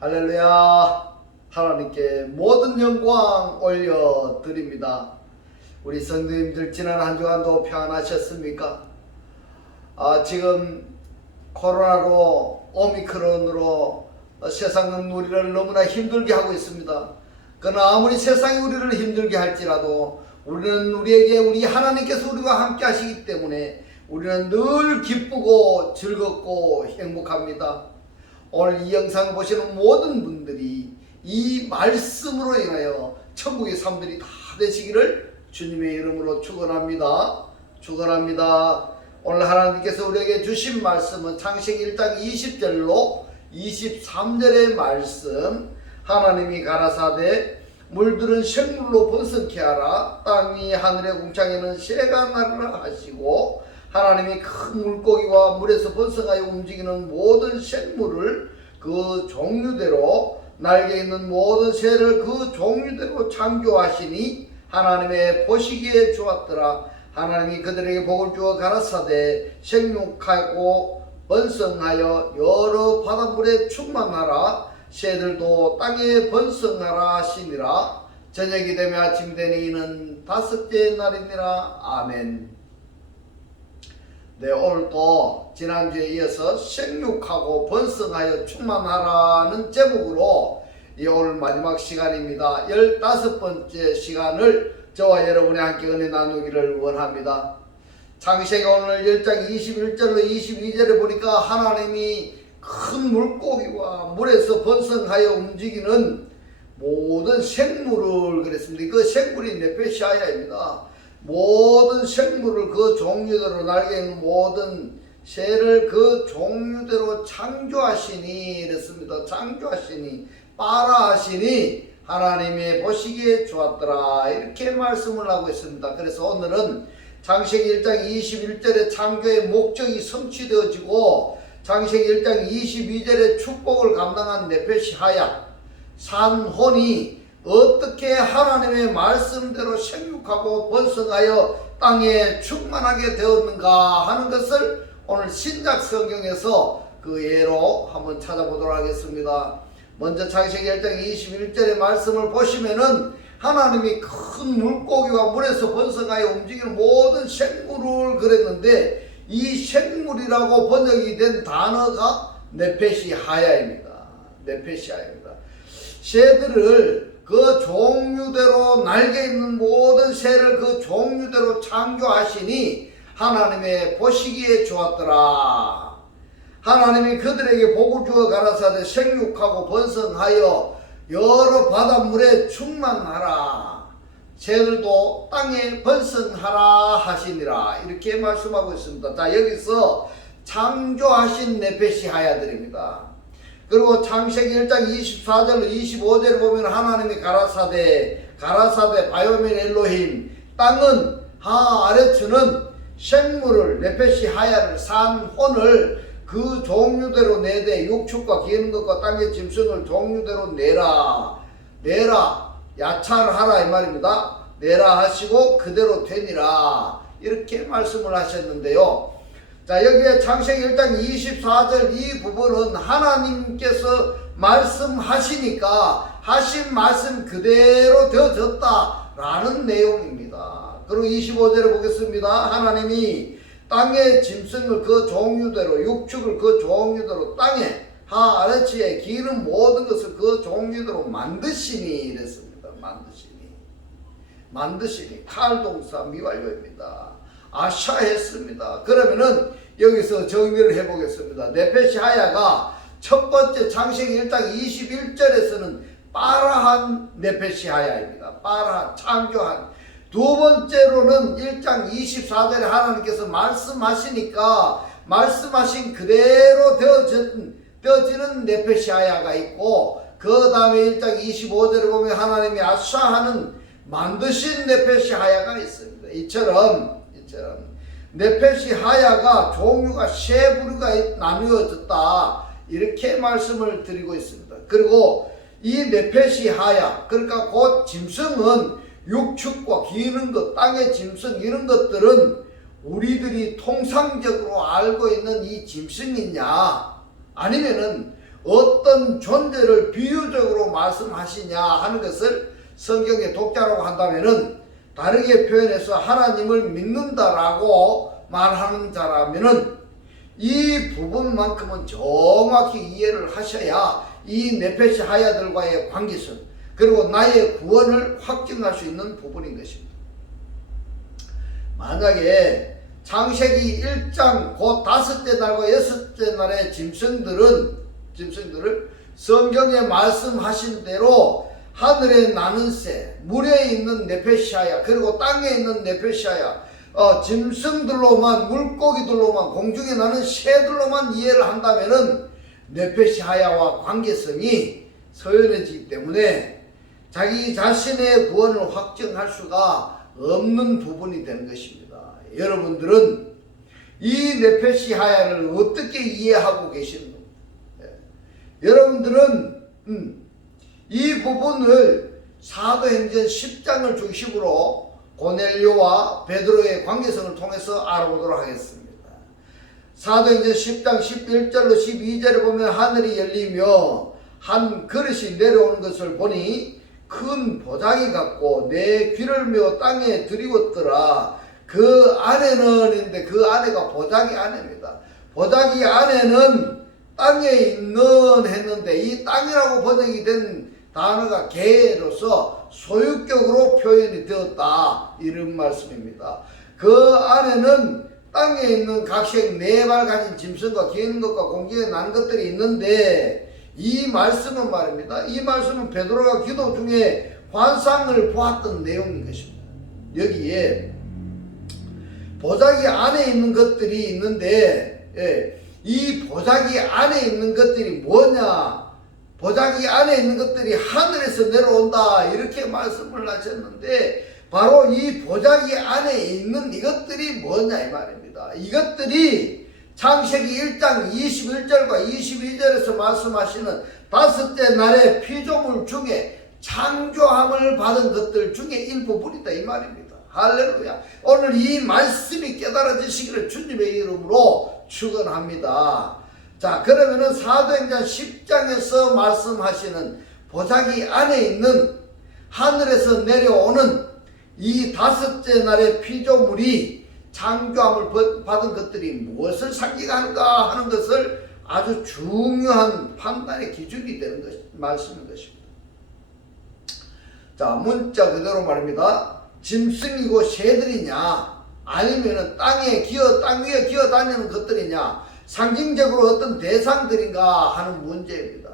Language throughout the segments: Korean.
할렐루야. 하나님께 모든 영광 올려드립니다. 우리 성도님들 지난 한 주간도 평안하셨습니까? 지금 코로나로 오미크론으로 세상은 우리를 너무나 힘들게 하고 있습니다. 그러나 아무리 세상이 우리를 힘들게 할지라도 우리는 우리에게 우리 하나님께서 우리와 함께 하시기 때문에 우리는 늘 기쁘고 즐겁고 행복합니다. 오늘 이 영상을 보시는 모든 분들이 이 말씀으로 인하여 천국의 삶들이 다 되시기를 주님의 이름으로 축원합니다. 축원합니다. 오늘 하나님께서 우리에게 주신 말씀은 창세기 1장 20절로 23절의 말씀. 하나님이 가라사대 물들은 생물로 번성케 하라. 땅이 하늘의 궁창에는 새가 나르라 하시고, 하나님이 큰 물고기와 물에서 번성하여 움직이는 모든 생물을 그 종류대로, 날개 있는 모든 새를 그 종류대로 창조하시니 하나님의 보시기에 좋았더라. 하나님이 그들에게 복을 주어 가라사대 생육하고 번성하여 여러 바닷물에 충만하라. 새들도 땅에 번성하라 하시니라. 저녁이 되면 아침이 되니 이는 다섯째 날이니라. 아멘. 네, 오늘도 지난주에 이어서 생육하고 번성하여 충만하라는 제목으로 오늘 마지막 시간입니다. 15번째 시간을 저와 여러분이 함께 은혜 나누기를 원합니다. 창세기 오늘 10장 21절로 22절에 보니까 하나님이 큰 물고기와 물에서 번성하여 움직이는 모든 생물을 그랬습니다. 그 생물이 네페시아야입니다. 모든 생물을 그 종류대로, 날개 있는 모든 새를 그 종류대로 창조하시니 이랬습니다. 창조하시니, 빠라하시니 하나님의 보시기에 좋았더라, 이렇게 말씀을 하고 있습니다. 그래서 오늘은 창세기 1장 21절의 창조의 목적이 성취되어지고 창세기 1장 22절의 축복을 감당한 네페시하야 산혼이 어떻게 하나님의 말씀대로 생육하고 번성하여 땅에 충만하게 되었는가 하는 것을 오늘 신약 성경에서 그 예로 한번 찾아보도록 하겠습니다. 먼저 창세기 1장 21절의 말씀을 보시면은 하나님이 큰 물고기와 물에서 번성하여 움직이는 모든 생물을 그랬는데, 이 생물이라고 번역이 된 단어가 네페시하야입니다. 네페시하야입니다. 새들을 그 종류대로, 날개 있는 모든 새를 그 종류대로 창조하시니 하나님의 보시기에 좋았더라. 하나님이 그들에게 복을 주어 가라사대 생육하고 번성하여 여러 바닷물에 충만하라. 새들도 땅에 번성하라 하시니라. 이렇게 말씀하고 있습니다. 자, 여기서 창조하신 네페시하야들입니다. 그리고 창세기 1장 24절로 25절을 보면 하나님이 가라사대 바요멘 엘로힘, 땅은 아레츠는 생물을, 네페시하야를, 산혼을 그 종류대로 내되 육축과 기는 것과 땅의 짐승을 종류대로 내라 야차를 하라 이 말입니다. 내라 하시고 그대로 되니라, 이렇게 말씀을 하셨는데요. 자, 여기에 창세기 1장 24절 이 부분은 하나님께서 말씀하시니까 하신 말씀 그대로 되어졌다라는 내용입니다. 그리고 25절에 보겠습니다. 하나님이 땅의 짐승을 그 종류대로, 육축을 그 종류대로, 땅에 아래치에 기는 모든 것을 그 종류대로 만드시니 이랬습니다. 만드시니 칼동사 미완료입니다. 아샤했습니다. 그러면은 여기서 정리를 해보겠습니다. 네페시하야가 첫 번째 창세기 1장 21절에서는 빠라한 네페시하야입니다. 빠라한, 창조한. 두 번째로는 1장 24절에 하나님께서 말씀하시니까 말씀하신 그대로 되어지는 네페시하야가 있고, 그 다음에 1장 25절에 보면 하나님이 아샤하는 만드신 네페시하야가 있습니다. 이처럼 네페시하야가 종류가 세 부류가 나누어졌다, 이렇게 말씀을 드리고 있습니다. 그리고 이 네페시하야, 그러니까 곧 짐승은 육축과 기는 것, 땅의 짐승, 이런 것들은 우리들이 통상적으로 알고 있는 이 짐승이냐, 아니면은 어떤 존재를 비유적으로 말씀하시냐 하는 것을 성경의 독자라고 한다면은, 다르게 표현해서 하나님을 믿는다라고 말하는 자라면은 이 부분만큼은 정확히 이해를 하셔야 이 네페시 하야들과의 관계성, 그리고 나의 구원을 확증할 수 있는 부분인 것입니다. 만약에 창세기 1장 곧 5째 날과 6째 날의 짐승들을 성경에 말씀하신 대로 하늘에 나는 새, 물에 있는 네페시아야, 그리고 땅에 있는 네페시아야, 짐승들로만, 물고기들로만, 공중에 나는 새들로만 이해를 한다면은 네페시아야와 관계성이 소연해지기 때문에 자기 자신의 구원을 확증할 수가 없는 부분이 되는 것입니다. 여러분들은 이 네페시아야를 어떻게 이해하고 계시는 겁니까? 여러분들은 이 부분을 사도행전 10장을 중심으로 고넬료와 베드로의 관계성을 통해서 알아보도록 하겠습니다. 사도행전 10장 11절로 12절에 보면 하늘이 열리며 한 그릇이 내려오는 것을 보니 큰 보자기 같고 내 귀를 메어 땅에 들이웠더라. 그 안에는 있는데 그 안에가 보자기 안에입니다. 보자기 안에는 땅에 있는 했는데 이 땅이라고 번역이 된 단어가 개로서 소유격으로 표현이 되었다, 이런 말씀입니다. 그 안에는 땅에 있는 각색 4발 가진 짐승과 기는 것과 공중에 난 것들이 있는데, 이 말씀은 말입니다. 이 말씀은 베드로가 기도 중에 환상을 보았던 내용인 것입니다. 여기에 보자기 안에 있는 것들이 있는데, 이 보자기 안에 있는 것들이 뭐냐? 보자기 안에 있는 것들이 하늘에서 내려온다, 이렇게 말씀을 하셨는데, 바로 이 보자기 안에 있는 이것들이 뭐냐 이 말입니다. 이것들이 창세기 1장 21절과 22절에서 말씀하시는 5째 날의 피조물 중에 창조함을 받은 것들 중에 일부분이다, 이 말입니다. 할렐루야. 오늘 이 말씀이 깨달아지시기를 주님의 이름으로 축원합니다. 자, 그러면은 사도행전 10장에서 말씀하시는 보자기 안에 있는 하늘에서 내려오는 이 5째 날의 피조물이 창조함을 받은 것들이 무엇을 상징하는가 하는 것을 아주 중요한 판단의 기준이 되는 말씀인 것입니다. 자, 문자 그대로 말입니다. 짐승이고 새들이냐, 아니면은 땅 위에 기어 다니는 것들이냐, 상징적으로 어떤 대상들인가 하는 문제입니다.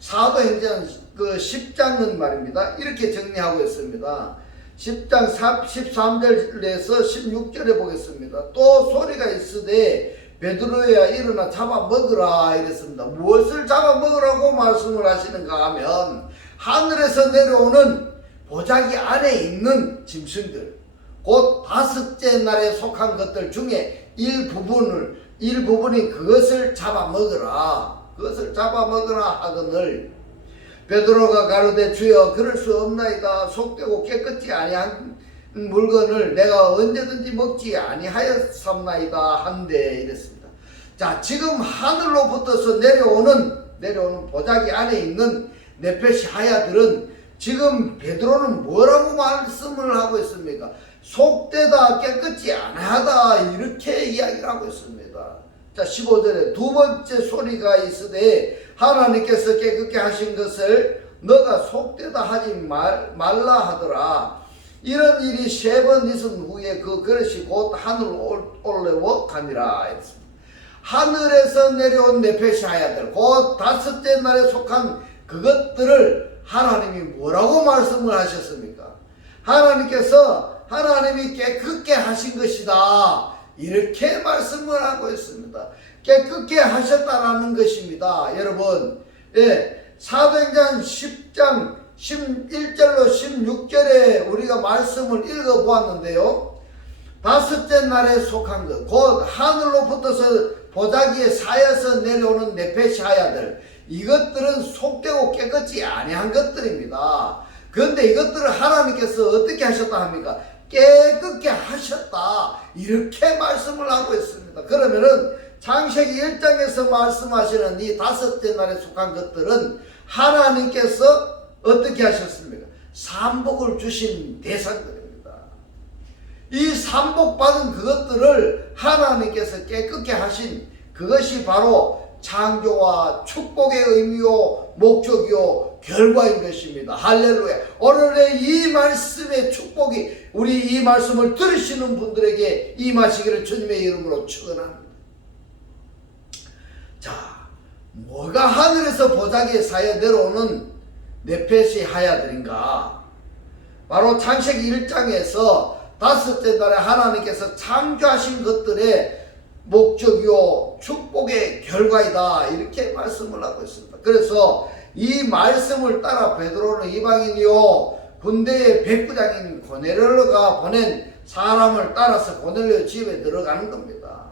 사도행전 10장은 말입니다, 이렇게 정리하고 있습니다. 10장 13절에서 16절에 보겠습니다. 또 소리가 있으되 베드로야 일어나 잡아먹으라 이랬습니다. 무엇을 잡아먹으라고 말씀을 하시는가 하면, 하늘에서 내려오는 보자기 안에 있는 짐승들, 곧 5째 날에 속한 것들 중에 일부분이 그것을 잡아먹으라 하거늘, 베드로가 가로되 주여 그럴 수 없나이다. 속되고 깨끗지 아니한 물건을 내가 언제든지 먹지 아니하였사옵나이다 한데 이랬습니다. 자, 지금 하늘로부터서 내려오는 보자기 안에 있는 네페시 하야들은 지금 베드로는 뭐라고 말씀을 하고 있습니까? 속되다, 깨끗지 아니하다, 이렇게 이야기를 하고 있습니다. 자, 15절에 두 번째 소리가 있으되 하나님께서 깨끗게 하신 것을 너가 속되다 하지 말라 하더라. 이런 일이 3번 있은 후에 그 그릇이 곧 하늘로 올라워 가니라 했습니다. 하늘에서 내려온 네페시아야들, 곧 5째 날에 속한 그것들을 하나님이 뭐라고 말씀을 하셨습니까? 하나님이 깨끗게 하신 것이다, 이렇게 말씀을 하고 있습니다. 깨끗게 하셨다라는 것입니다. 여러분, 사도행전 10장 11절로 16절에 우리가 말씀을 읽어보았는데요, 5째 날에 속한 것, 곧 하늘로부터서 보자기에 쌓여서 내려오는 네페시아야들, 이것들은 속되고 깨끗이 아니한 것들입니다. 그런데 이것들을 하나님께서 어떻게 하셨다 합니까? 깨끗게 하셨다, 이렇게 말씀을 하고 있습니다. 그러면은 창세기 1장에서 말씀하시는 이 다섯째 날에 속한 것들은 하나님께서 어떻게 하셨습니까? 삼복을 주신 대상들입니다. 이 삼복 받은 그것들을 하나님께서 깨끗게 하신 그것이 바로 창조와 축복의 의미요 목적이요 결과인 것입니다. 할렐루야. 오늘의 이 말씀의 축복이 우리 이 말씀을 들으시는 분들에게 임하시기를 주님의 이름으로 축원합니다. 자, 뭐가 하늘에서 보자기에 쌓여 내려오는 네펫이 하야들인가? 바로 창세기 1장에서 다섯째 날에 하나님께서 창조하신 것들의 목적이요 축복의 결과이다, 이렇게 말씀을 하고 있습니다. 그래서 이 말씀을 따라 베드로는 이방인이요 군대의 백부장인 고넬료가 보낸 사람을 따라서 고넬료 집에 들어가는 겁니다.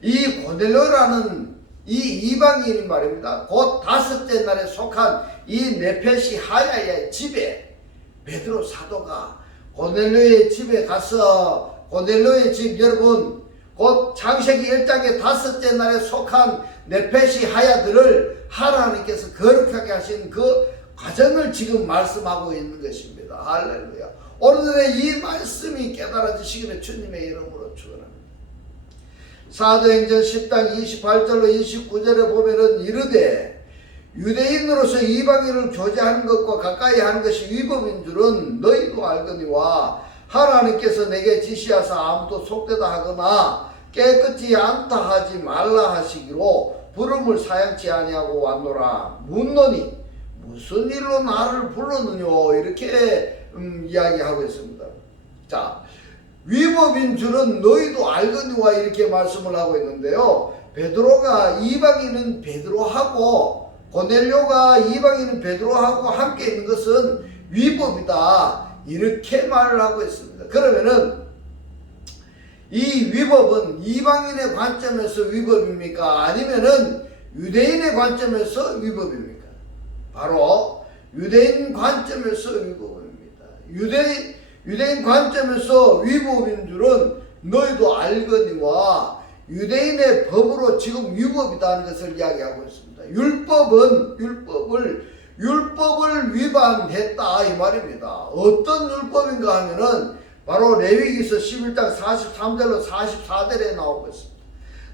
이 고넬료라는 이 이방인이 말입니다. 곧 다섯째 날에 속한 이 네펫이 하야의 집에 베드로 사도가 고넬료의 집에 가서, 고넬료의 집, 여러분 곧 창세기 1장의 다섯째 날에 속한 네펫이 하야들을 하나님께서 거룩하게 하신 그 과정을 지금 말씀하고 있는 것입니다. 할렐루야. 오늘의 이 말씀이 깨달아지시기를 주님의 이름으로 축원합니다. 사도행전 10장 28절로 29절에 보면은 이르되 유대인으로서 이방인을 교제하는 것과 가까이 하는 것이 위법인 줄은 너희도 알거니와 하나님께서 내게 지시하사 아무도 속되다 하거나 깨끗지 않다 하지 말라 하시기로 부름을 사양치 아니하고 왔노라. 묻노니 무슨 일로 나를 불렀느냐, 이렇게 이야기하고 있습니다. 자, 위법인 줄은 너희도 알거니와 이렇게 말씀을 하고 있는데요, 베드로가 이방인은 베드로하고 고넬료가 이방인은 베드로하고 함께 있는 것은 위법이다, 이렇게 말을 하고 있습니다. 그러면은 이 위법은 이방인의 관점에서 위법입니까? 아니면은 유대인의 관점에서 위법입니까? 바로 유대인 관점에서 위법입니다. 유대인 관점에서 위법인 줄은 너희도 알거니와 유대인의 법으로 지금 위법이다는 것을 이야기하고 있습니다. 율법을 위반했다, 이 말입니다. 어떤 율법인가 하면은 바로 레위기서 11장 43절로 44절에 나오고 있습니다.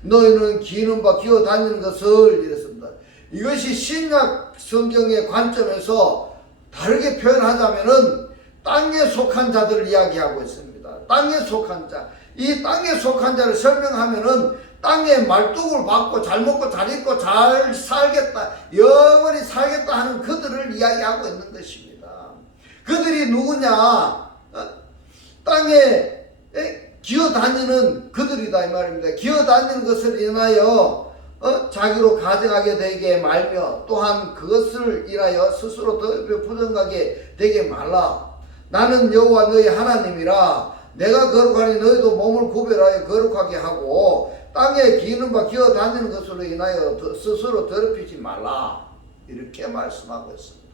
너희는 기는 바 기어 다니는 것을, 이랬습니다. 이것이 신약 성경의 관점에서 다르게 표현하자면은 땅에 속한 자들을 이야기하고 있습니다. 땅에 속한 자. 이 땅에 속한 자를 설명하면은 땅에 말뚝을 받고 잘 먹고 잘 입고 잘 살겠다, 영원히 살겠다 하는 그들을 이야기하고 있는 것입니다. 그들이 누구냐? 땅에 기어다니는 그들이다, 이 말입니다. 기어다니는 것을 인하여 자기로 가정하게 되게 말며 또한 그것을 인하여 스스로 더 부정하게 되게 말라. 나는 여호와 너희 하나님이라. 내가 거룩하니 너희도 몸을 구별하여 거룩하게 하고 땅에 기는 바 기어다니는 것으로 인하여 스스로 더럽히지 말라, 이렇게 말씀하고 있습니다.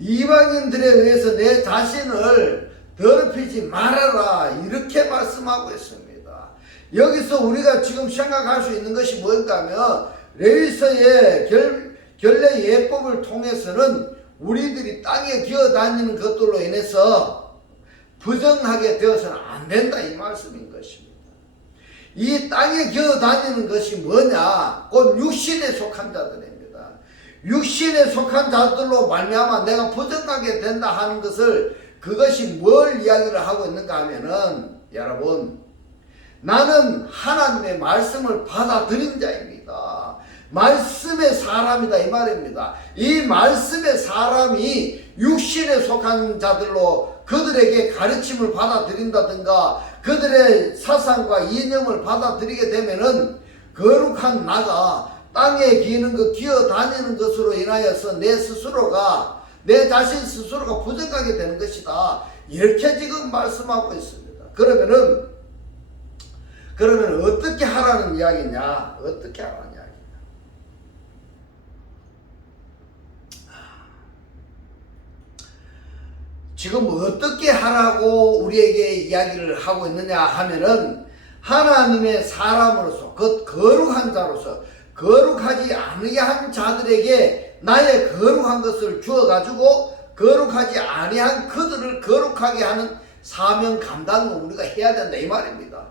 이방인들에 의해서 내 자신을 더럽히지 말아라, 이렇게 말씀하고 있습니다. 여기서 우리가 지금 생각할 수 있는 것이 뭔가 하면 레위서의 결례 예법을 통해서는 우리들이 땅에 기어다니는 것들로 인해서 부정하게 되어서는 안 된다, 이 말씀인 것입니다. 이 땅에 기어다니는 것이 뭐냐? 곧 육신에 속한 자들입니다. 육신에 속한 자들로 말미암아 내가 부정하게 된다 하는 것을, 그것이 뭘 이야기를 하고 있는가 하면은, 여러분, 나는 하나님의 말씀을 받아들인 자입니다. 말씀의 사람이다, 이 말입니다. 이 말씀의 사람이 육신에 속한 자들로 그들에게 가르침을 받아들인다든가 그들의 사상과 이념을 받아들이게 되면은 거룩한 나가 땅에 기는 것, 기어다니는 것으로 인하여서 내 자신 스스로가 부정하게 되는 것이다, 이렇게 지금 말씀하고 있습니다. 그러면 어떻게 하라는 이야기냐? 어떻게 하라는 이야기냐? 지금 어떻게 하라고 우리에게 이야기를 하고 있느냐 하면은, 하나님의 사람으로서 그 거룩한 자로서 거룩하지 아니한 자들에게 나의 거룩한 것을 주어가지고 거룩하지 아니한 그들을 거룩하게 하는 사명 감당을 우리가 해야 된다 이 말입니다.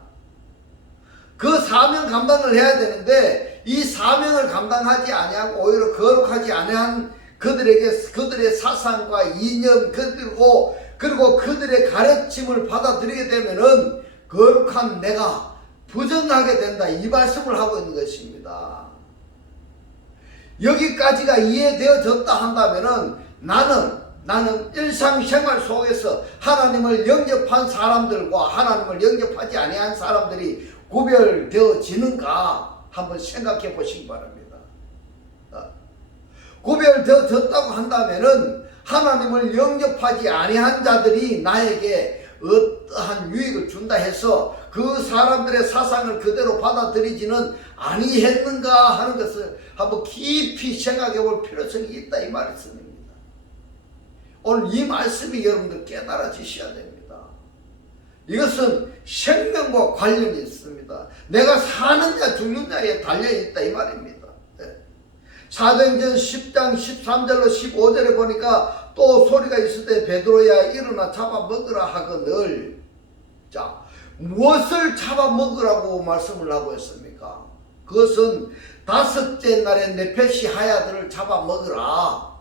그 사명 감당을 해야 되는데 이 사명을 감당하지 아니하고 오히려 거룩하지 아니한 그들에게 그들의 사상과 이념 그리고 그들의 가르침을 받아들이게 되면은 거룩한 내가 부정하게 된다 이 말씀을 하고 있는 것입니다. 여기까지가 이해되어졌다 한다면은 나는 일상생활 속에서 하나님을 영접한 사람들과 하나님을 영접하지 아니한 사람들이 구별되어지는가 한번 생각해 보시기 바랍니다. 구별되어졌다고 한다면은 하나님을 영접하지 아니한 자들이 나에게 어떠한 유익을 준다 해서 그 사람들의 사상을 그대로 받아들이지는 아니했는가 하는 것을 한번 깊이 생각해 볼 필요성이 있다 이 말씀입니다. 오늘 이 말씀이 여러분들 깨달아지셔야 됩니다. 이것은 생명과 관련이 있습니다. 내가 사느냐 죽느냐에 달려있다 이 말입니다. 사도행전 10장 13절로 15절에 보니까 또 소리가 있을 때 베드로야 일어나 잡아먹으라 하거늘. 자, 무엇을 잡아먹으라고 말씀을 하고 있습니까? 그것은 다섯째 날에 네페시 하야들을 잡아먹으라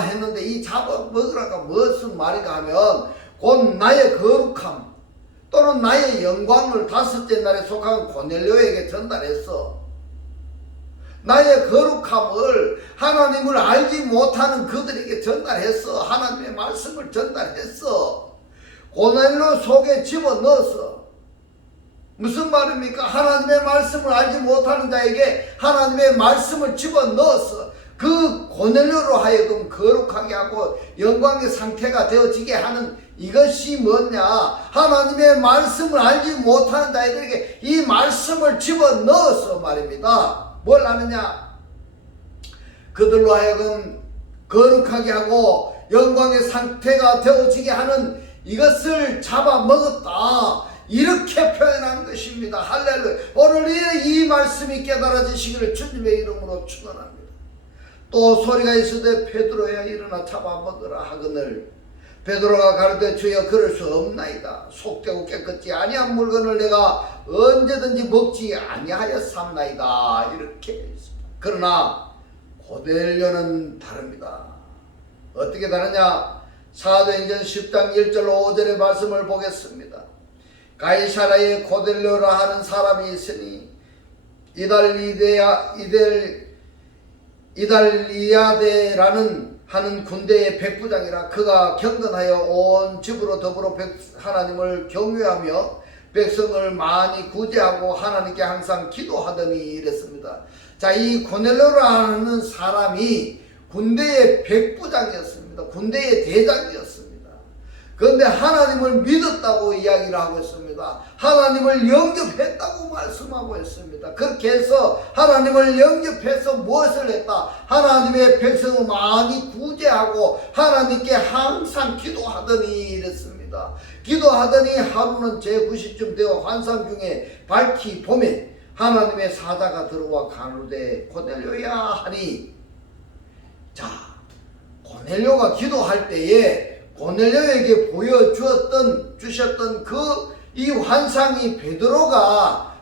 했는데 이 잡아먹으라가 무슨 말인가 하면 곧 나의 거룩함 또는 나의 영광을 다섯째 날에 속한 고넬료에게 전달했어. 나의 거룩함을 하나님을 알지 못하는 그들에게 전달했어. 하나님의 말씀을 전달했어. 고넬료 속에 집어넣었어. 무슨 말입니까? 하나님의 말씀을 알지 못하는 자에게 하나님의 말씀을 집어넣었어. 그 고넬료로 하여금 거룩하게 하고 영광의 상태가 되어지게 하는 이것이 뭐냐? 하나님의 말씀을 알지 못하는 자들에게 이 말씀을 집어넣어서 말입니다. 뭘 하느냐? 그들로 하여금 거룩하게 하고 영광의 상태가 되어지게 하는 이것을 잡아먹었다. 이렇게 표현한 것입니다. 할렐루야. 오늘 이 말씀이 깨달아지시기를 주님의 이름으로 축원합니다. 또 소리가 있으되 베드로야 일어나 잡아먹으라 하거늘. 베드로가 가르되 주여 그럴 수 없나이다. 속되고 깨끗지 아니한 물건을 내가 언제든지 먹지 아니하였삼나이다. 이렇게 있습니다. 그러나 고넬료는 다릅니다. 어떻게 다르냐? 사도행전 10장 1절로 5절의 말씀을 보겠습니다. 가이사라에 고넬료라 하는 사람이 있으니 이달리아데라는 하는 군대의 백부장이라. 그가 경건하여 온 집으로 더불어 하나님을 경외하며 백성을 많이 구제하고 하나님께 항상 기도하더니 이랬습니다. 자, 이 고넬료라는 사람이 군대의 백부장이었습니다. 군대의 대장이었습니다. 그런데 하나님을 믿었다고 이야기를 하고 있습니다. 하나님을 영접했다고 말씀하고 있습니다. 그렇게 해서 하나님을 영접해서 무엇을 했다? 하나님의 백성을 많이 구제하고 하나님께 항상 기도하더니 이랬습니다. 기도하더니 하루는 제9시쯤 되어 환상 중에 밝히 봄에 하나님의 사자가 들어와 가로되 고넬료야 하니. 자, 고넬료가 기도할 때에 고넬료에게 주셨던 이 환상이 베드로가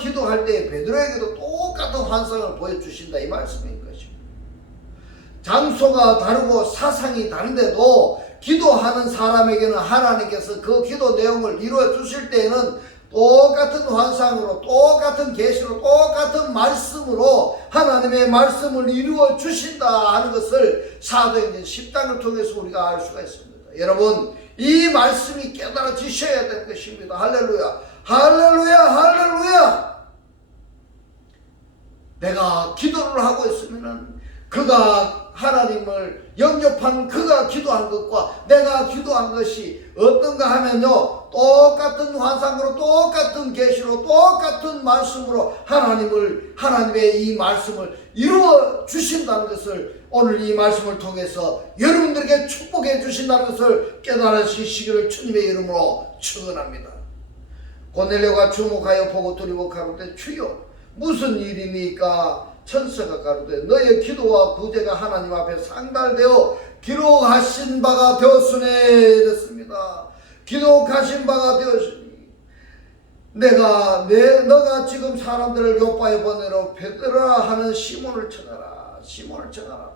기도할 때 베드로에게도 똑같은 환상을 보여주신다 이 말씀인 것입니다. 장소가 다르고 사상이 다른데도 기도하는 사람에게는 하나님께서 그 기도 내용을 이루어 주실 때에는 똑같은 환상으로 똑같은 계시로 똑같은 말씀으로 하나님의 말씀을 이루어 주신다 하는 것을 사도행전 10장을 통해서 우리가 알 수가 있습니다. 여러분, 이 말씀이 깨달아지셔야 되는 것입니다. 할렐루야, 할렐루야, 할렐루야. 내가 기도를 하고 있으면은 그가 하나님을 영접한 그가 기도한 것과 내가 기도한 것이 어떤가 하면요, 똑같은 환상으로 똑같은 계시로 똑같은 말씀으로 하나님의 이 말씀을 이루어 주신다는 것을 오늘 이 말씀을 통해서 여러분들에게 축복해 주신다는 것을 깨달으시기를 주님의 이름으로 축원합니다. 고넬료가 주목하여 보고 두려워 가로되 주여 무슨 일이니까? 천사가 가로되 너의 기도와 구제가 하나님 앞에 상달되어 기록하신 바가 되었으네 이랬습니다. 기록하신 바가 되었으니 너가 지금 사람들을 요바에 보내러 베드로라 하는 시몬을 청하라. 시몬을 청하라.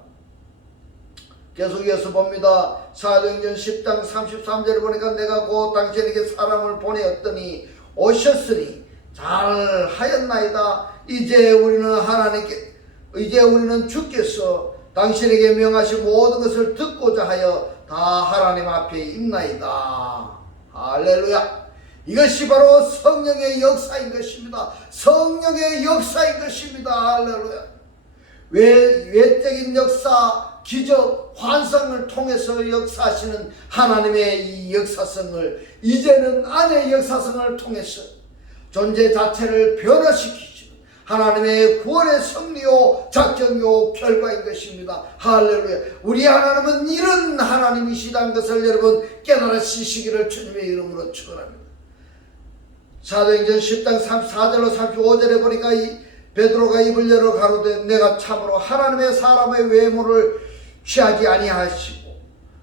계속 이어서 봅니다. 사도행전 10장 33절을 보니까 내가 곧 당신에게 사람을 보내었더니 오셨으니 잘 하였나이다. 이제 우리는 주께서 당신에게 명하신 모든 것을 듣고자 하여 다 하나님 앞에 있나이다. 할렐루야. 이것이 바로 성령의 역사인 것입니다. 성령의 역사인 것입니다. 할렐루야. 외적인 역사, 기적, 환상을 통해서 역사하시는 하나님의 이 역사성을 이제는 안의 역사성을 통해서 존재 자체를 변화시키시는 하나님의 구원의 섭리요 작정요 결과인 것입니다. 할렐루야. 우리 하나님은 이런 하나님이시다는 것을 여러분 깨달으시기를 주님의 이름으로 축원합니다. 사도행전 10장 34절로 35절에 보니까 베드로가 입을 열어 가로되 내가 참으로 하나님의 사람의 외모를 취하지 아니하시고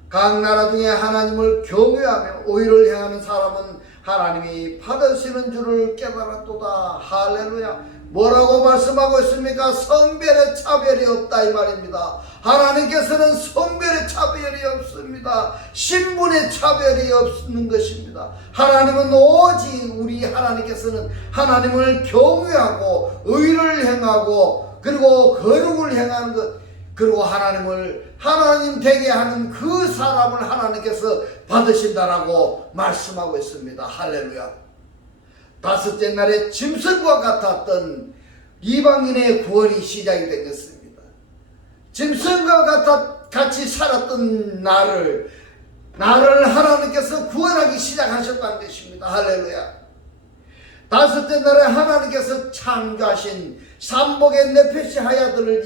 각 나라 중에 하나님을 경외하며 의를 행하는 사람은 하나님이 받으시는 줄을 깨달았도다. 할렐루야. 뭐라고 말씀하고 있습니까? 성별의 차별이 없다 이 말입니다. 하나님께서는 성별의 차별이 없습니다. 신분의 차별이 없는 것입니다. 하나님은 오직 우리 하나님께서는 하나님을 경외하고 의를 행하고 그리고 거룩을 행하는 것, 그리고 하나님을 하나님 되게 하는 그 사람을 하나님께서 받으신다라고 말씀하고 있습니다. 할렐루야. 다섯째 날에 짐승과 같았던 이방인의 구원이 시작이 된 것입니다. 짐승과 같이 살았던 나를 하나님께서 구원하기 시작하셨다는 것입니다. 할렐루야. 다섯째 날에 하나님께서 창조하신 삼복의 네페시 하야들을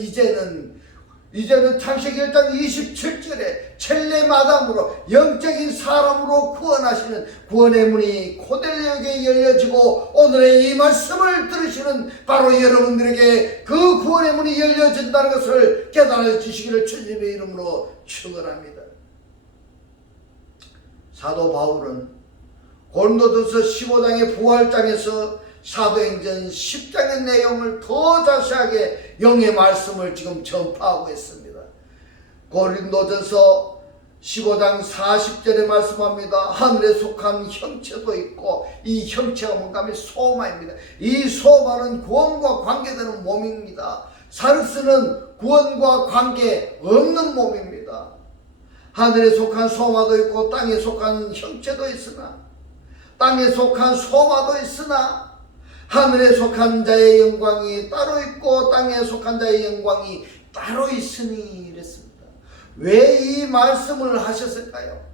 이제는 창세기 1장 27절에 첼레마담으로 영적인 사람으로 구원하시는 구원의 문이 고넬료에게 열려지고 오늘의 이 말씀을 들으시는 바로 여러분들에게 그 구원의 문이 열려진다는 것을 깨달아 주시기를 주님의 이름으로 축원합니다. 사도 바울은 고린도전서 15장의 부활장에서 사도행전 10장의 내용을 더 자세하게 영의 말씀을 지금 전파하고 있습니다. 고린도전서 15장 40절에 말씀합니다. 하늘에 속한 형체도 있고 이 형체가 뭔가 하면 소마입니다. 이 소마는 구원과 관계되는 몸입니다. 사르스는 구원과 관계 없는 몸입니다. 하늘에 속한 소마도 있고 땅에 속한 형체도 있으나 땅에 속한 소마도 있으나 하늘에 속한 자의 영광이 따로 있고 땅에 속한 자의 영광이 따로 있으니 이랬습니다. 왜 이 말씀을 하셨을까요?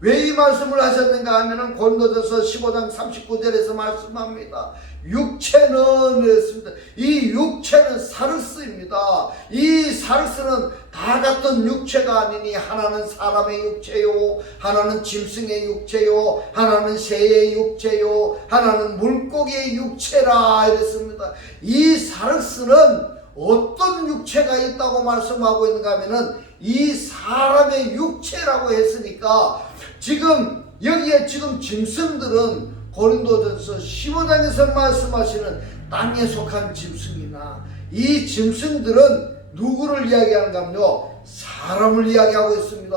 왜 이 말씀을 하셨는가 하면 고린도전서 15장 39절에서 말씀합니다. 육체는 이랬습니다. 이 육체는 사르스입니다. 이 사르스는 다 같은 육체가 아니니 하나는 사람의 육체요, 하나는 짐승의 육체요, 하나는 새의 육체요, 하나는 물고기의 육체라 이랬습니다. 이 사르스는 어떤 육체가 있다고 말씀하고 있는가 하면은 이 사람의 육체라고 했으니까 지금 여기에 지금 짐승들은 고린도전서 15장에서 말씀하시는 땅에 속한 짐승이나 이 짐승들은 누구를 이야기하는가 하면요 사람을 이야기하고 있습니다.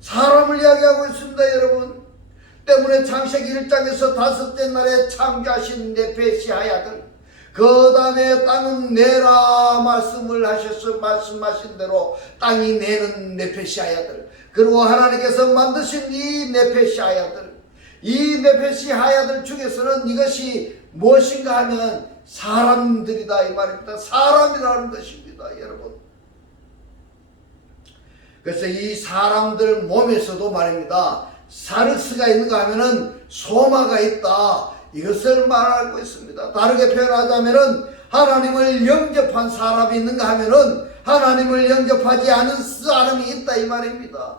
사람을 이야기하고 있습니다. 여러분 때문에 창세기 1장에서 다섯째 날에 창조하신 네페시 하야들 그 다음에 땅은 내라 말씀하신 대로 땅이 내는 네페시 하야들 그리고 하나님께서 만드신 이 네페시 하야들 이 네페시 하야들 중에서는 이것이 무엇인가 하면 사람들이다 이 말입니다. 사람이라는 것입니다. 여러분 그래서 이 사람들 몸에서도 말입니다. 사르스가 있는가 하면은 소마가 있다 이것을 말하고 있습니다. 다르게 표현하자면은 하나님을 영접한 사람이 있는가 하면은 하나님을 영접하지 않은 사람이 있다 이 말입니다.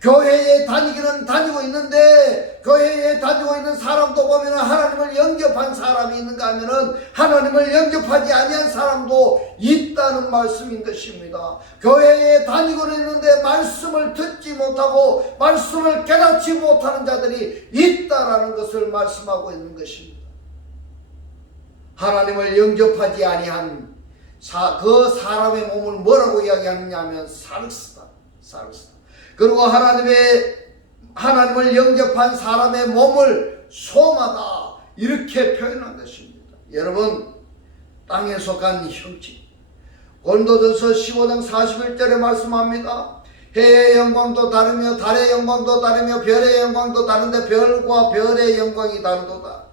교회에 다니기는 다니고 있는데 교회에 다니고 있는 사람도 보면 하나님을 영접한 사람이 있는가 하면은 하나님을 영접하지 아니한 사람도 있다는 말씀인 것입니다. 교회에 다니고는 있는데 말씀을 듣지 못하고 말씀을 깨닫지 못하는 자들이 있다라는 것을 말씀하고 있는 것입니다. 하나님을 영접하지 아니한 그 사람의 몸을 뭐라고 이야기하느냐 하면 사르스다. 그리고 하나님을 영접한 사람의 몸을 소마다 이렇게 표현한 것입니다. 여러분, 땅에 속한 형체, 고린도전서 15장 41절에 말씀합니다. 해의 영광도 다르며 달의 영광도 다르며 별의 영광도 다른데 별과 별의 영광이 다르도다.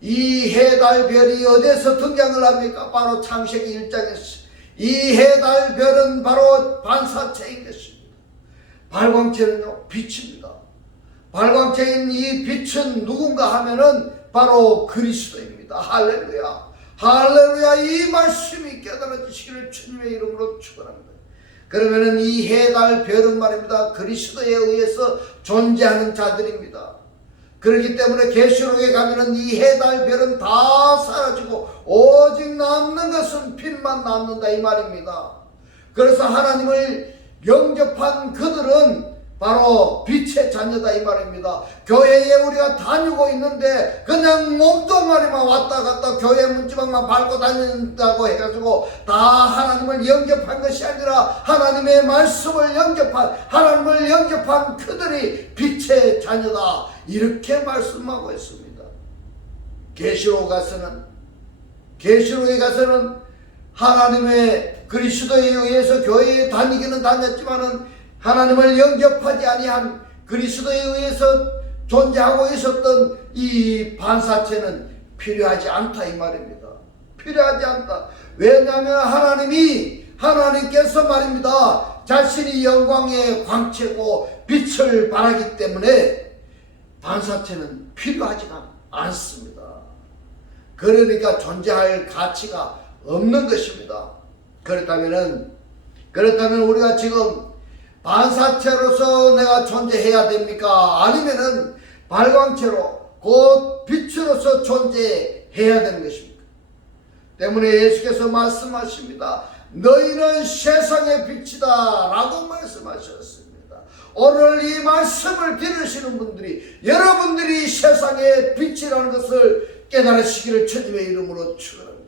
이 해, 달, 별이 어디서 등장을 합니까? 바로 창세기 1장에서. 이 해, 달, 별은 바로 반사체인 것입니다. 발광체는요, 빛입니다. 발광체인 이 빛은 누군가 하면은 바로 그리스도입니다. 할렐루야. 할렐루야. 이 말씀이 깨달아지시기를 주님의 이름으로 축원합니다. 그러면은 이 해, 달, 별은 말입니다, 그리스도에 의해서 존재하는 자들입니다. 그렇기 때문에 계시록에 가면은 이 해, 달, 별은 다 사라지고 오직 남는 것은 빛만 남는다 이 말입니다. 그래서 하나님을 영접한 그들은 바로 빛의 자녀다 이 말입니다. 교회에 우리가 다니고 있는데 그냥 몸뚱아리만 왔다 갔다 교회 문지방만 밟고 다닌다고 해가지고 다 하나님을 영접한 것이 아니라 하나님의 말씀을 하나님을 영접한 그들이 빛의 자녀다 이렇게 말씀하고 있습니다. 계시록에 가서는 하나님의 그리스도에 의해서 교회에 다니기는 다녔지만은 하나님을 영접하지 아니한 그리스도에 의해서 존재하고 있었던 이 반사체는 필요하지 않다 이 말입니다. 필요하지 않다. 왜냐하면 하나님께서 말입니다, 자신이 영광의 광채고 빛을 발하기 때문에 반사체는 필요하지가 않습니다. 그러니까 존재할 가치가 없는 것입니다. 그렇다면 우리가 지금 반사체로서 내가 존재해야 됩니까? 아니면은 발광체로 곧 빛으로서 존재해야 되는 것입니까? 때문에 예수께서 말씀하십니다. 너희는 세상의 빛이다 라고 말씀하셨습니다. 오늘 이 말씀을 들으시는 분들이 여러분들이 세상의 빛이라는 것을 깨달으시기를 주님의 이름으로 축원합니다.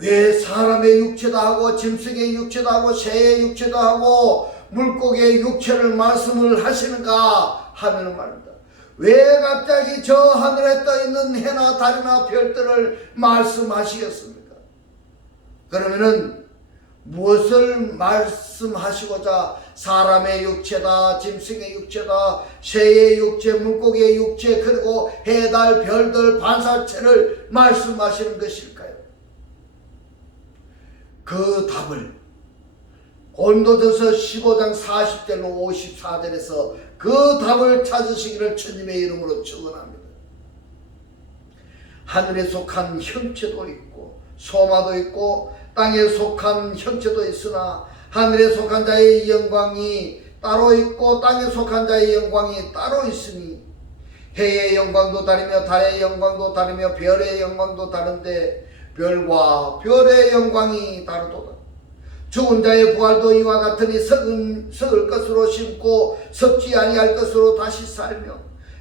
왜 사람의 육체다 하고 짐승의 육체다 하고 새의 육체다 하고 물고기의 육체를 말씀을 하시는가 하면은 말입니다, 왜 갑자기 저 하늘에 떠 있는 해나 달이나 별들을 말씀하시겠습니까? 그러면은 무엇을 말씀하시고자 사람의 육체다, 짐승의 육체다, 새의 육체, 물고기의 육체, 그리고 해, 달, 별들, 반사체를 말씀하시는 것일까요? 그 답을 고린도전서 15장 40절로 54절에서 그 답을 찾으시기를 주님의 이름으로 축원합니다. 하늘에 속한 형체도 있고 소마도 있고 땅에 속한 형체도 있으나 하늘에 속한 자의 영광이 따로 있고 땅에 속한 자의 영광이 따로 있으니 해의 영광도 다르며 달의 영광도 다르며 별의 영광도 다른데 별과 별의 영광이 다르도다. 죽은 자의 부활도 이와 같으니 썩을 것으로 심고 썩지 아니할 것으로 다시 살며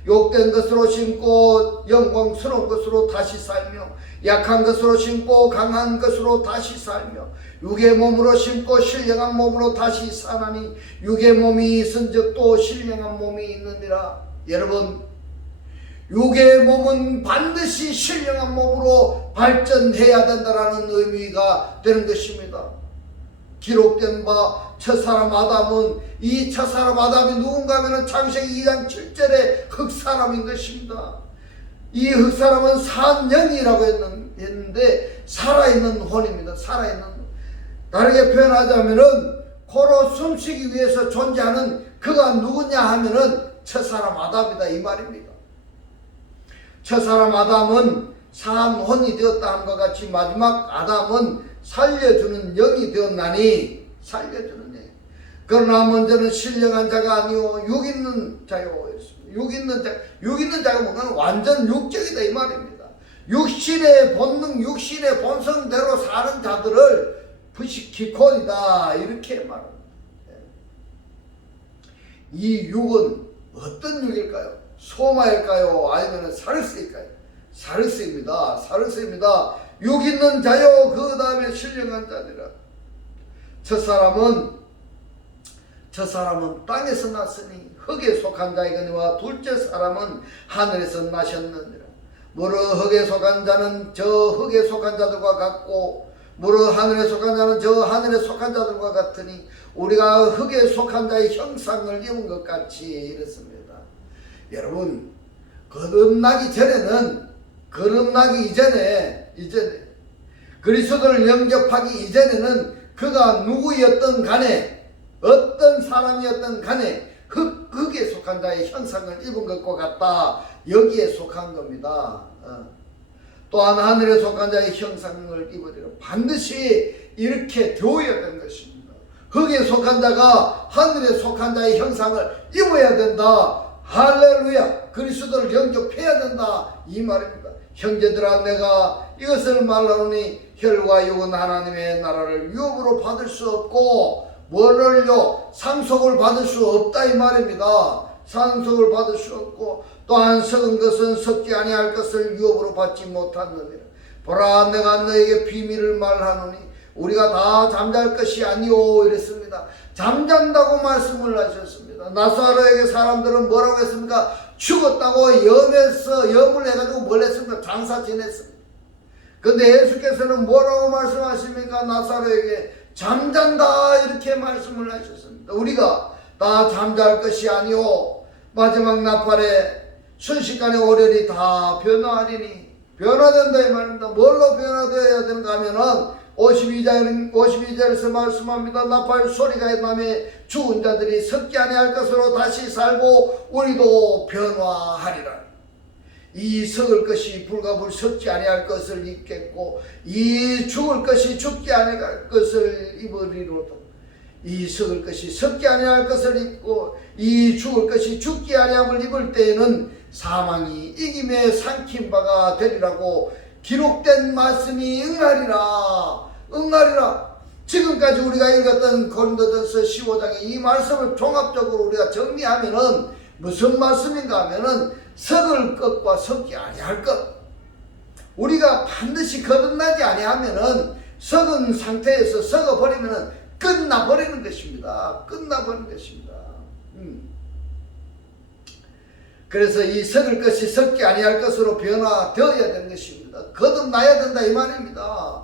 욕된 것으로 심고 영광스러운 것으로 다시 살며 약한 것으로 심고 강한 것으로 다시 살며 육의 몸으로 심고 신령한 몸으로 다시 사나니 육의 몸이 있은즉 또 신령한 몸이 있느니라. 여러분, 육의 몸은 반드시 신령한 몸으로 발전해야 된다는 의미가 되는 것입니다. 기록된 바 첫사람 아담은 이 첫사람 아담이 누군가 하면 창세기 2장 7절에 흙사람인 것입니다. 이 흙사람은 산 영이라고 했는데 살아있는 혼입니다. 살아있는 혼. 다르게 표현하자면은 코로 숨쉬기 위해서 존재하는 그가 누구냐 하면은 첫사람 아담이다 이 말입니다. 첫사람 아담은 산 혼이 되었다 함과 같이 마지막 아담은 살려주는 영이 되었나니 살려주는 영. 그러나 먼저는 신령한 자가 아니요 육 있는 자요. 육 있는 자가 뭐냐면 완전 육적이다 이 말입니다. 육신의 본능, 육신의 본성대로 사는 자들을 부식키콘이다 이렇게 말합니다. 이 육은 어떤 육일까요? 소마일까요? 아니면 사르스일까요? 사르스입니다. 사르스입니다. 육 있는 자요 그 다음에 신령한 자니라. 저 사람은 땅에서 났으니 흙에 속한 자이거니와 둘째 사람은 하늘에서 나셨느니라. 무릇 흙에 속한 자는 저 흙에 속한 자들과 같고 무릇 하늘에 속한 자는 저 하늘에 속한 자들과 같으니 우리가 흙에 속한 자의 형상을 입은 것 같이 이랬습니다. 여러분 거듭나기 이전에 그리스도를 영접하기 이전에는 그가 누구였던 간에 어떤 사람이었던 간에 흙에 속한 자의 형상을 입은 것과 같다. 여기에 속한 겁니다. 또한 하늘에 속한 자의 형상을 입으리라. 반드시 이렇게 되어야 되는 것입니다. 흙에 속한 자가 하늘에 속한 자의 형상을 입어야 된다. 할렐루야. 그리스도를 영접해야 된다 이 말입니다. 형제들아 내가 이것을 말하노니 혈과 육은 하나님의 나라를 유업으로 받을 수 없고 뭐를요? 상속을 받을 수 없다 이 말입니다. 상속을 받을 수 없고 또한 썩은 것은 썩지 아니할 것을 유업으로 받지 못하느니라. 보라 내가 너에게 비밀을 말하노니 우리가 다 잠잘 것이 아니오 이랬습니다. 잠잔다고 말씀을 하셨습니다. 나사로에게 사람들은 뭐라고 했습니까? 죽었다고 염을 해가지고 뭘 했습니까? 장사 지냈습니다. 근데 예수께서는 뭐라고 말씀하십니까? 나사로에게 잠잔다 이렇게 말씀을 하셨습니다. 우리가 다 잠잘 것이 아니오 마지막 나팔에 순식간에 오련이 다 변화하리니 변화된다 이 말입니다. 뭘로 변화되어야 되는가 하면은 52절에서 말씀합니다. 나팔 소리가 나매 죽은 자들이 썩지 아니할 것으로 다시 살고 우리도 변화하리라. 이 썩을 것이 불가불 썩지 아니할 것을 입겠고 이 죽을 것이 죽지 아니할 것을 입으리로다. 이 썩을 것이 썩지 아니할 것을 입고 이 죽을 것이 죽지 아니함을 입을 때에는 사망이 이김에 삼킨 바가 되리라고 기록된 말씀이 응하리라. 지금까지 우리가 읽었던 고린도전서 15장의 이 말씀을 종합적으로 우리가 정리하면은 무슨 말씀인가 하면은 썩을 것과 썩지 아니할 것. 우리가 반드시 거듭나지 아니하면은 썩은 상태에서 썩어버리면은 끝나버리는 것입니다. 그래서 이 썩을 것이 썩지 아니할 것으로 변화되어야 되는 것입니다. 거듭나야 된다 이 말입니다.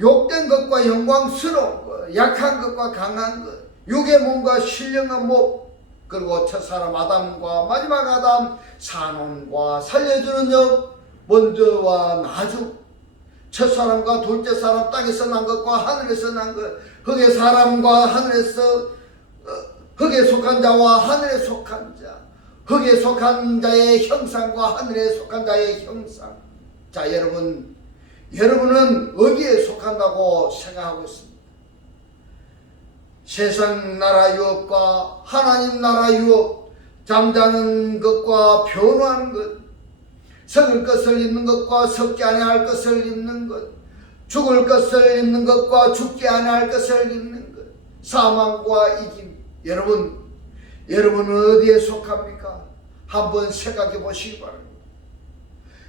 욕된 것과 영광스러운 것, 약한 것과 강한 것, 육의 몸과 신령한 몸, 그리고 첫사람 아담과 마지막 아담, 산원과 살려주는 역, 먼저와 나중, 첫사람과 둘째 사람, 땅에서 난 것과 하늘에서 난 것, 흙의 사람과 흙에 속한 자와 하늘에 속한 자, 흙에 속한 자의 형상과 하늘에 속한 자의 형상. 자, 여러분은 어디에 속한다고 생각하고 있습니다? 세상 나라 유업과 하나님 나라 유업, 잠자는 것과 변화하는 것, 썩을 것을 입는 것과 썩지 아니할 것을 입는 것, 죽을 것을 입는 것과 죽지 아니할 것을 입는 것, 사망과 이김. 여러분은 어디에 속합니까? 한번 생각해 보시기 바랍니다.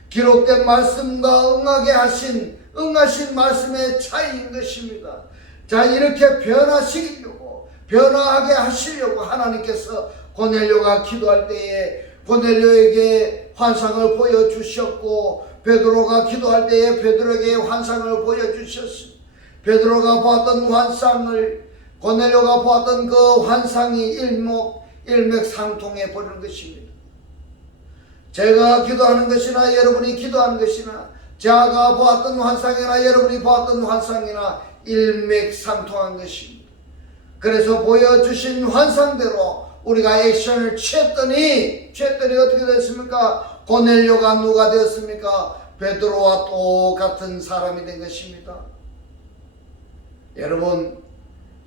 기록된 말씀과 응하신 말씀의 차이인 것입니다. 자, 이렇게 변화하게 하시려고 하나님께서 고넬료가 기도할 때에 고넬료에게 환상을 보여주셨고, 베드로가 기도할 때에 베드로에게 환상을 보여주셨습니다. 베드로가 보았던 환상을 고넬료가 보았던 그 환상이 일맥상통해 버리는 것입니다. 제가 기도하는 것이나 여러분이 기도하는 것이나 제가 보았던 환상이나 여러분이 보았던 환상이나 일맥상통한 것입니다. 그래서 보여주신 환상대로 우리가 액션을 취했더니 어떻게 됐습니까? 고넬료가 누가 되었습니까? 베드로와 똑같은 사람이 된 것입니다. 여러분,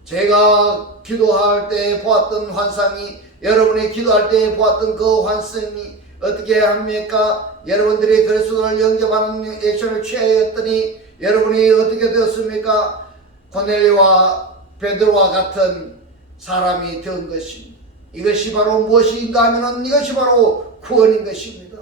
제가 기도할 때 보았던 환상이, 여러분이 기도할 때 보았던 그 환상이 어떻게 합니까? 여러분들이 그리스도를 영접하는 액션을 취하였더니 여러분이 어떻게 되었습니까? 고넬료와 베드로와 같은 사람이 된 것입니다. 이것이 바로 무엇인가 하면은 이것이 바로 구원인 것입니다.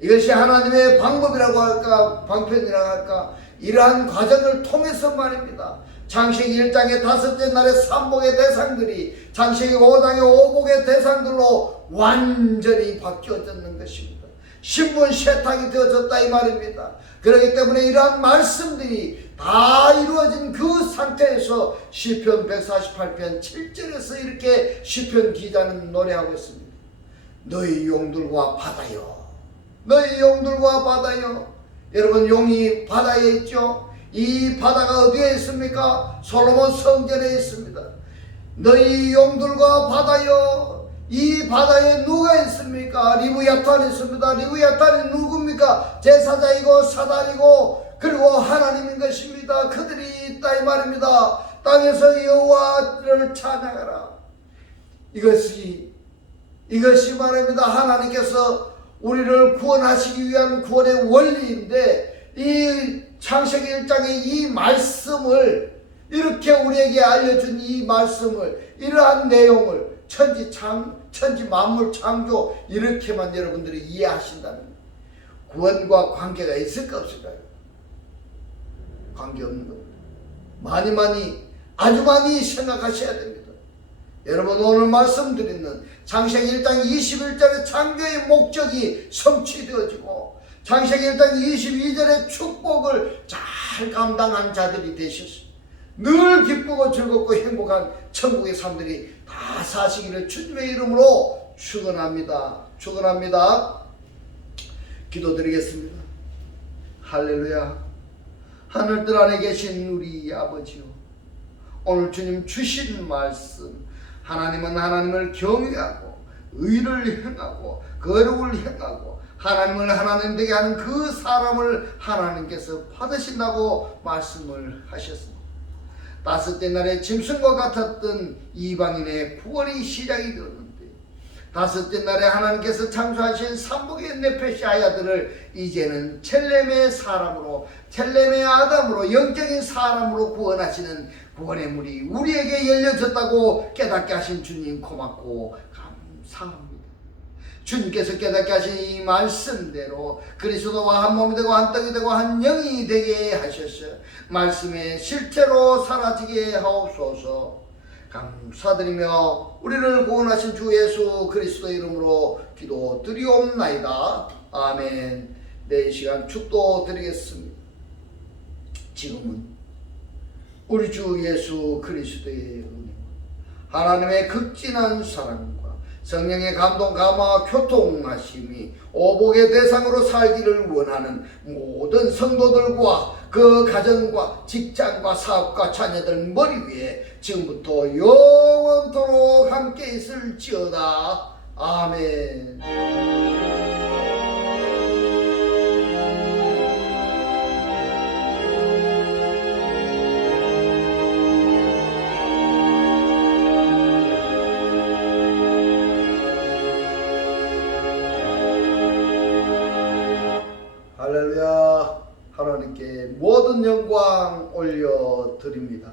이것이 하나님의 방법이라고 할까, 방편이라고 할까, 이러한 과정을 통해서 말입니다. 창세기 1장의 5째 날의 삼복의 대상들이 창세기 5장의 오복의 대상들로 완전히 바뀌어졌는 것입니다. 신분 세탁이 되어졌다 이 말입니다. 그렇기 때문에 이러한 말씀들이 다 이루어진 그 상태에서 시편 148편 7절에서 이렇게 시편 기자는 노래하고 있습니다. 너희 용들과 바다여, 너희 용들과 바다여. 여러분, 용이 바다에 있죠. 이 바다가 어디에 있습니까? 솔로몬 성전에 있습니다. 너희 용들과 바다여. 이 바다에 누가 있습니까? 리브야탄이 있습니다. 리브야탄이 누굽니까? 제사장이고 사단이고 그리고 하나님인 것입니다. 그들이 있다 이 말입니다. 땅에서 여호와를 찬양하라. 이것이 말입니다. 하나님께서 우리를 구원하시기 위한 구원의 원리인데, 이 창세기 1장의 이 말씀을, 이렇게 우리에게 알려준 이 말씀을, 이러한 내용을 천지 만물 창조, 이렇게만 여러분들이 이해하신다면 구원과 관계가 있을까 없을까요? 관계없는 겁니다. 아주 많이 생각하셔야 됩니다. 여러분, 오늘 말씀드리는 창세기 1장 21절의 창조의 목적이 성취되어지고 창세기 1장 22절의 축복을 잘 감당한 자들이 되셨습니다. 늘 기쁘고 즐겁고 행복한 천국의 삶들이 다 사시기를 주님의 이름으로 축원합니다. 기도드리겠습니다. 할렐루야. 하늘들 안에 계신 우리 아버지요, 오늘 주님 주신 말씀, 하나님은 하나님을 경외하고 의를 행하고 거룩을 행하고 하나님을 하나님 되게 하는 그 사람을 하나님께서 받으신다고 말씀을 하셨습니다. 5째 날에 짐승과 같았던 이방인의 구원이 시작이 되었는데, 5째 날에 하나님께서 창조하신 삼복의 네페시 아야들을 이제는 첼렘의 사람으로, 첼렘의 아담으로, 영적인 사람으로 구원하시는 구원의 문이 우리에게 열려졌다고 깨닫게 하신 주님 고맙고 감사합니다. 주님께서 깨닫게 하신 이 말씀대로 그리스도와 한 몸이 되고 한 떡이 되고 한 영이 되게 하셔서 말씀의 실체로 사라지게 하옵소서. 감사드리며 우리를 구원하신 주 예수 그리스도 이름으로 기도드리옵나이다. 아멘. 네, 이 시간 축도 드리겠습니다. 지금은 우리 주 예수 그리스도의 은혜와 하나님의 극진한 사랑과 성령의 감동 감화 교통하심이 오복의 대상으로 살기를 원하는 모든 성도들과 그 가정과 직장과 사업과 자녀들 머리 위에 지금부터 영원토록 함께 있을지어다. 아멘. 할렐루야. 하나님께 모든 영광 올려드립니다.